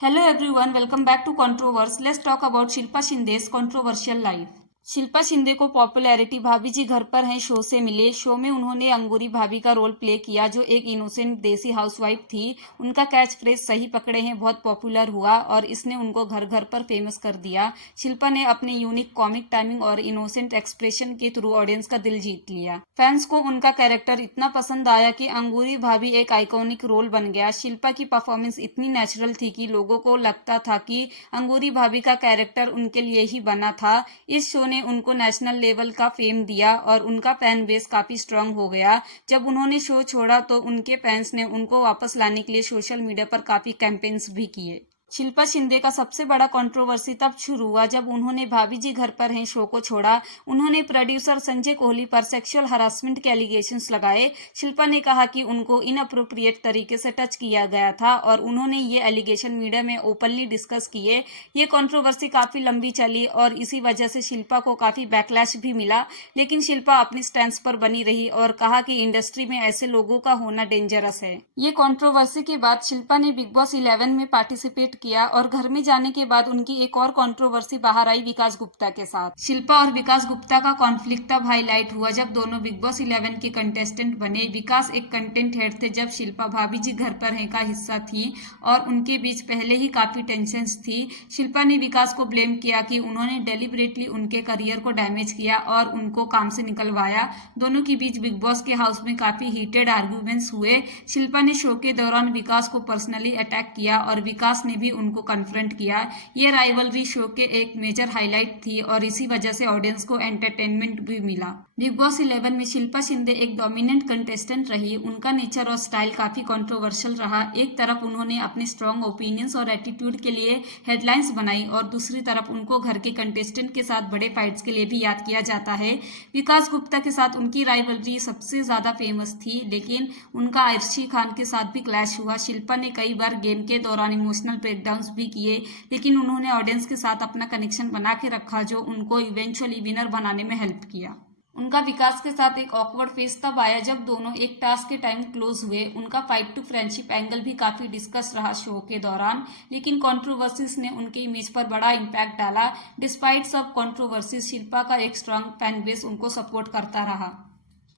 Hello everyone, welcome back to Controverse. Let's talk about Shilpa Shinde's controversial life. Shilpa Shinde को popularity भाभी जी घर पर हैं शो से मिले। शो में उन्होंने अंगूरी भाभी का रोल प्ले किया जो एक इनोसेंट देसी हाउसवाइफ थी। उनका कैच फ्रेज सही पकड़े हैं बहुत पॉपुलर हुआ और इसने उनको घर घर पर फेमस कर दिया। शिल्पा ने अपने यूनिक कॉमिक टाइमिंग और इनोसेंट एक्सप्रेशन के थ्रू ऑडियंस का दिल जीत लिया। फैंस को उनका कैरेक्टर इतना पसंद आया कि अंगूरी भाभी एक आइकॉनिक रोल बन गया। शिल्पा की परफॉर्मेंस इतनी नेचुरल थी कि लोगों को लगता था कि अंगूरी भाभी का कैरेक्टर उनके लिए ही बना था। इस शो ने उनको नेशनल लेवल का फेम दिया और उनका फैन बेस काफी स्ट्रांग हो गया। जब उन्होंने शो छोड़ा तो उनके फैंस ने उनको वापस लाने के लिए सोशल मीडिया पर काफी कैंपेन्स भी किए। शिल्पा शिंदे का सबसे बड़ा कंट्रोवर्सी तब शुरू हुआ जब उन्होंने भाभी जी घर पर हैं शो को छोड़ा। उन्होंने प्रोड्यूसर संजय कोहली पर सेक्सुअल हरासमेंट के एलिगेशंस लगाए। शिल्पा ने कहा कि उनको इनअप्रोप्रिएट तरीके से टच किया गया था और उन्होंने ये एलिगेशन मीडिया में ओपनली डिस्कस किए। ये कंट्रोवर्सी काफी लंबी चली और इसी वजह से शिल्पा को काफी बैकलैश भी मिला, लेकिन शिल्पा अपनी स्टैंड पर बनी रही और कहा कि इंडस्ट्री में ऐसे लोगों का होना डेंजरस है। ये कंट्रोवर्सी के बाद शिल्पा ने बिग बॉस 11 में पार्टिसिपेट किया और घर में जाने के बाद उनकी एक और कंट्रोवर्सी बाहर आई विकास गुप्ता के साथ। शिल्पा और विकास गुप्ता का कॉन्फ्लिक्ट तब हाईलाइट हुआ जब दोनों बिग बॉस 11 के कंटेस्टेंट बने। विकास एक कंटेंट हेड थे जब शिल्पा भाभी जी घर पर हैं का हिस्सा थी और उनके बीच पहले ही काफी टेंशन थी। शिल्पा ने विकास को ब्लेम किया कि उन्होंने डेलिबरेटली उनके करियर को डैमेज किया और उनको काम से निकलवाया। दोनों के बीच बिग बॉस के हाउस में काफी हीटेड आर्ग्यूमेंट्स हुए। शिल्पा ने शो के दौरान विकास को पर्सनली अटैक किया और विकास ने भी उनको कन्फ्रंट किया। ये राइवलरी शो के एक मेजर हाईलाइट थी और इसी वजह से ऑडियंस को एंटरटेनमेंट भी मिला। बिग बॉस 11 में शिल्पा शिंदे एक डोमिनेंट कंटेस्टेंट रही। उनका नेचर और स्टाइल काफी कंट्रोवर्शियल रहा। एक तरफ उन्होंने अपने स्ट्रॉन्ग ओपिनियंस और एटीट्यूड के लिए हेडलाइंस बनाई और दूसरी तरफ उनको घर के कंटेस्टेंट के साथ बड़े फाइट्स के लिए भी याद किया जाता है। विकास गुप्ता के साथ उनकी राइवलरी सबसे ज्यादा फेमस थी, लेकिन उनका अर्शी खान के साथ भी क्लैश हुआ। शिल्पा ने कई बार गेम के दौरान इमोशनल ब्रेकडाउन्स भी किए, लेकिन उन्होंने ऑडियंस के साथ अपना कनेक्शन बना के रखा जो उनको इवेंचुअली विनर बनाने में हेल्प किया। उनका विकास के साथ एक ऑकवर्ड फेज तब आया जब दोनों एक टास्क के टाइम क्लोज हुए। उनका फाइट टू फ्रेंडशिप एंगल भी काफी डिस्कस रहा शो के दौरान, लेकिन कंट्रोवर्सीज ने उनके इमेज पर बड़ा इम्पैक्ट डाला। डिस्पाइट सब कंट्रोवर्सीज शिल्पा का एक स्ट्रांग फैन बेस उनको सपोर्ट करता रहा।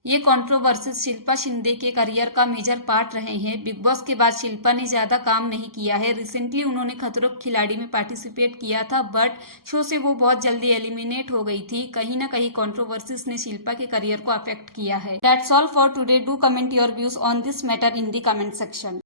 ये कंट्रोवर्सीज शिल्पा शिंदे के करियर का मेजर पार्ट रहे हैं। बिग बॉस के बाद शिल्पा ने ज्यादा काम नहीं किया है। रिसेंटली उन्होंने खतरों के खिलाड़ी में पार्टिसिपेट किया था, बट शो से वो बहुत जल्दी एलिमिनेट हो गई थी। कहीं ना कहीं कंट्रोवर्सीज ने शिल्पा के करियर को अफेक्ट किया है। That's all for today. Do comment your views on this matter in the comment section.